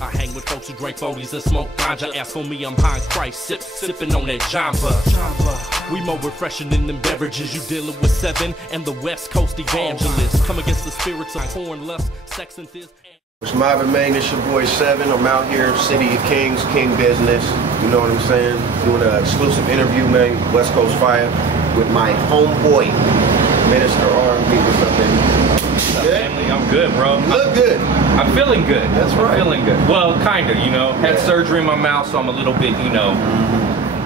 I hang with folks who drink 40s and smoke ganja. As for me, I'm high in Christ, sipping on that jamba. We more refreshing than them beverages. You dealing with Sevin and the West Coast evangelists. Come against the spirits of porn, lust, sex, and fizz. It's Marvin Main, it's your boy Sevin. I'm out here, City of Kings, King Business. You know what I'm saying? Doing an exclusive interview, man, WESTCOASTFIYA, with my homeboy, Minister RMB. What's up, man? Family, I'm good, bro. You look good. I'm feeling good. That's right. I'm feeling good. Well, kinda, you know. Had surgery in my mouth, so I'm a little bit, you know,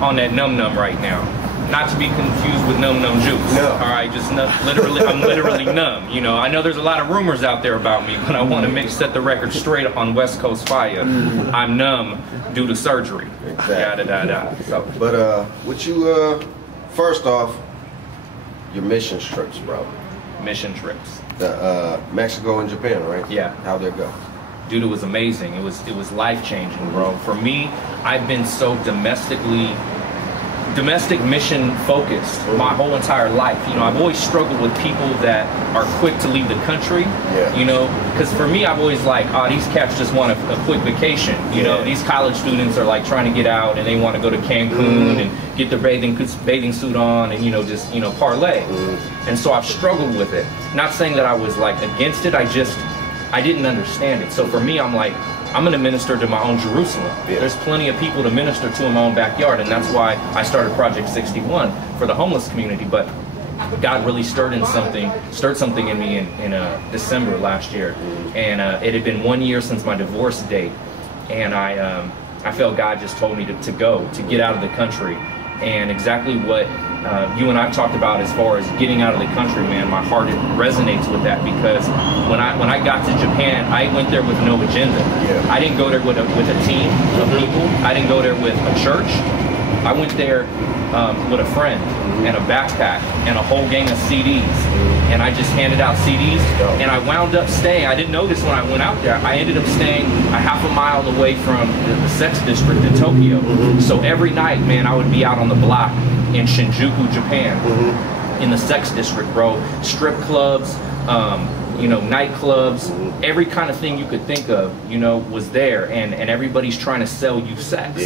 on that num-num right now. Not to be confused with num-num juice. No. All right, just literally, I'm literally numb. You know, I know there's a lot of rumors out there about me, but I want to set the record straight up on WESTCOASTFIYA. I'm numb due to surgery. Exactly. Yada, yada, yada. So. But what you first off, your mission trips, bro. Mission trips. The Mexico and Japan, right? Yeah. How'd that go? Dude, it was amazing. It was life-changing, bro. For me, I've been so domestic mission focused my whole entire life. You know, I've always struggled with people that are quick to leave the country. Yeah. You know, because for me, I've always like, oh, these cats just want a quick vacation. You know, these college students are like trying to get out and they want to go to Cancun and get their bathing suit on and, you know, just, you know, parlay. And so I've struggled with it. Not saying that I was like against it. I didn't understand it. So for me, I'm like, I'm going to minister to my own Jerusalem. Yeah. There's plenty of people to minister to in my own backyard, and that's why I started Project 61 for the homeless community. But God really stirred something in me in December last year, and it had been 1 year since my divorce date, and I felt God just told me to get out of the country, and exactly what you and I talked about as far as getting out of the country, man. My heart resonates with that because when I got to Japan, I went there with no agenda. Yeah. I didn't go there with a team of people. I didn't go there with a church. I went there with a friend and a backpack and a whole gang of CDs. And I just handed out CDs, and I wound up staying. I didn't know this when I went out there. I ended up staying a half a mile away from the sex district in Tokyo. So every night, man, I would be out on the block in Shinjuku, Japan, in the sex district, bro. Strip clubs, you know, nightclubs, every kind of thing you could think of, you know, was there, and everybody's trying to sell you sex,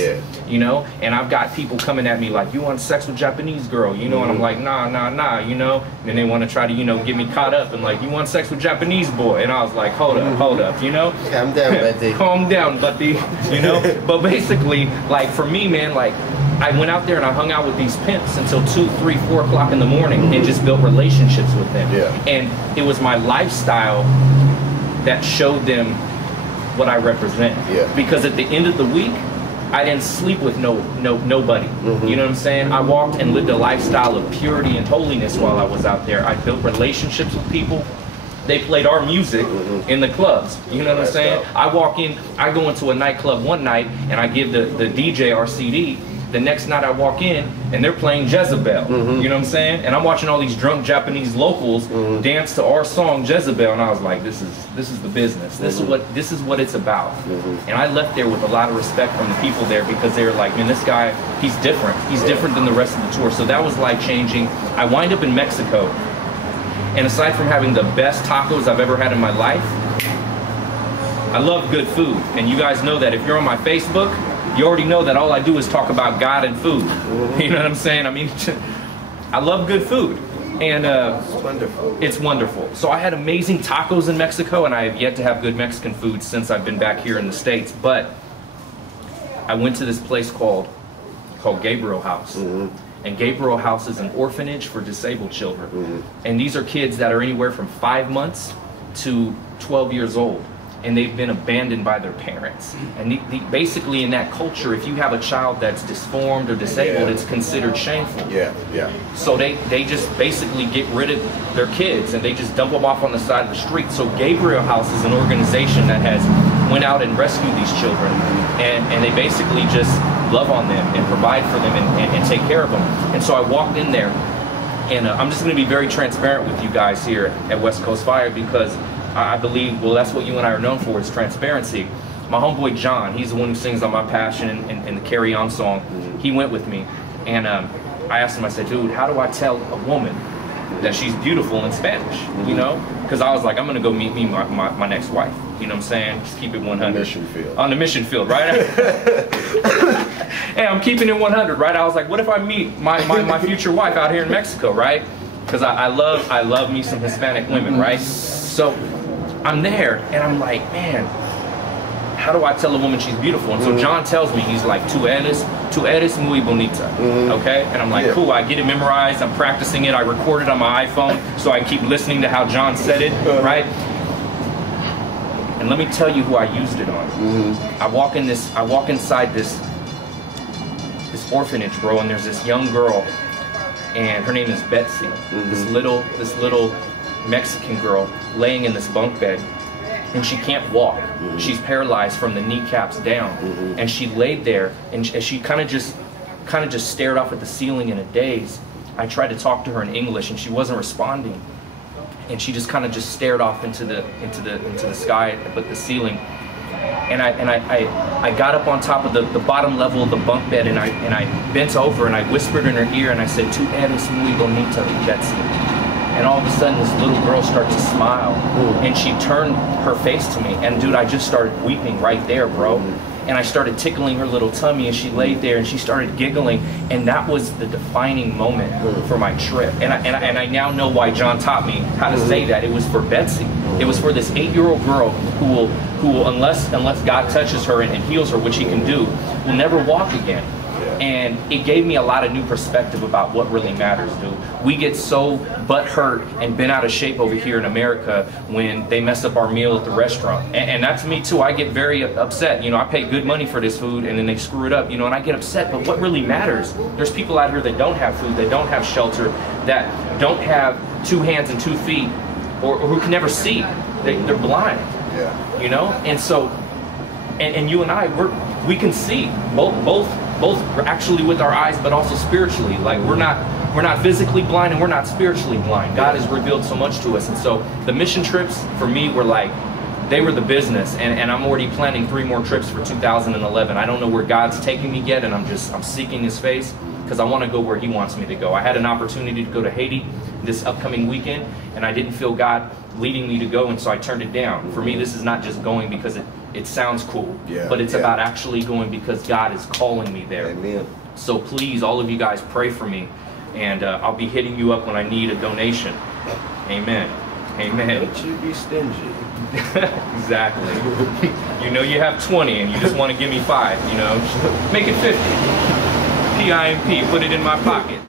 you know, and I've got people coming at me like, you want sex with Japanese girl, you know, and I'm like, nah, you know, and they want to try to, you know, get me caught up and like, you want sex with Japanese boy, and I was like, hold up, you know, calm down, buddy. Calm down, buddy, you know, but basically, like, for me, man, like, I went out there and I hung out with these pimps until 2, 3, 4 o'clock in the morning and just built relationships with them. Yeah. And it was my lifestyle that showed them what I represent. Yeah. Because at the end of the week, I didn't sleep with nobody. You know what I'm saying? I walked and lived a lifestyle of purity and holiness while I was out there. I built relationships with people. They played our music in the clubs. You know what I'm saying? I go into a nightclub one night and I give the DJ our CD. The next night I walk in and they're playing Jezebel. You know what I'm saying? And I'm watching all these drunk Japanese locals dance to our song Jezebel, and I was like, this is the business. This is what it's about. And I left there with a lot of respect from the people there because they were like, man, this guy, he's different. He's different than the rest of the tour. So that was life changing. I wind up in Mexico, and aside from having the best tacos I've ever had in my life, I love good food. And you guys know that if you're on my Facebook, you already know that all I do is talk about God and food. You know what I'm saying? I mean, I love good food. And it's wonderful. So I had amazing tacos in Mexico, and I have yet to have good Mexican food since I've been back here in the States. But I went to this place called Gabriel House. And Gabriel House is an orphanage for disabled children. And these are kids that are anywhere from 5 months to 12 years old. And they've been abandoned by their parents. And basically in that culture, if you have a child that's disformed or disabled, it's considered shameful. So they just basically get rid of their kids and they just dump them off on the side of the street. So Gabriel House is an organization that has went out and rescued these children. And they basically just love on them and provide for them and take care of them. And so I walked in there, and I'm just gonna be very transparent with you guys here at WESTCOASTFIYA because I believe, well, that's what you and I are known for, is transparency. My homeboy John, he's the one who sings on My Passion and the Carry On song. He went with me, and I asked him, I said, dude, how do I tell a woman that she's beautiful in Spanish, you know? Because I was like, I'm gonna go meet my next wife. You know what I'm saying? Just keep it 100. On the mission field. On the mission field, right? Hey, I'm keeping it 100, right? I was like, what if I meet my future wife out here in Mexico, right? Because I love me some Hispanic women, right? So I'm there, and I'm like, man, how do I tell a woman she's beautiful? And so John tells me, he's like, tú eres muy bonita, okay? And I'm like, cool, I get it memorized, I'm practicing it, I record it on my iPhone, so I keep listening to how John said it, right? And let me tell you who I used it on. I walk inside this orphanage, bro, and there's this young girl, and her name is Betsy. This little Mexican girl laying in this bunk bed, and she can't walk. She's paralyzed from the kneecaps down, and she laid there, and she kind of just stared off at the ceiling in a daze. I tried to talk to her in English, and she wasn't responding. And she just kind of stared off into the sky, but the ceiling. And I got up on top of the bottom level of the bunk bed, and I bent over and I whispered in her ear, and I said, "Tú eres muy bonita, Betsy." And all of a sudden, this little girl started to smile, and she turned her face to me, and dude, I just started weeping right there, bro. And I started tickling her little tummy, and she laid there and she started giggling, and that was the defining moment for my trip. And I now know why John taught me how to say that. It was for Betsy. It was for this 8-year-old girl who will unless God touches her and heals her, which He can do, will never walk again. And it gave me a lot of new perspective about what really matters, dude. We get so butthurt and bent out of shape over here in America when they mess up our meal at the restaurant. And that's me too. I get very upset. You know, I pay good money for this food and then they screw it up, you know, and I get upset. But what really matters, there's people out here that don't have food, that don't have shelter, that don't have 2 hands and 2 feet, or who can never see. They're blind, you know? And so, and you and I, we can see both actually with our eyes, but also spiritually. Like we're not physically blind and we're not spiritually blind. God has revealed so much to us. And so the mission trips for me were like, they were the business, and I'm already planning 3 more trips for 2011. I don't know where God's taking me yet, and I'm seeking His face because I want to go where He wants me to go. I had an opportunity to go to Haiti this upcoming weekend, and I didn't feel God leading me to go, and so I turned it down. For me, this is not just going because it sounds cool, but it's about actually going because God is calling me there. Amen. So please, all of you guys, pray for me, and I'll be hitting you up when I need a donation. Amen. Amen. Don't you be stingy. Exactly. You know you have 20 and you just want to give me 5, you know. Make it 50. PIMP, put it in my pocket.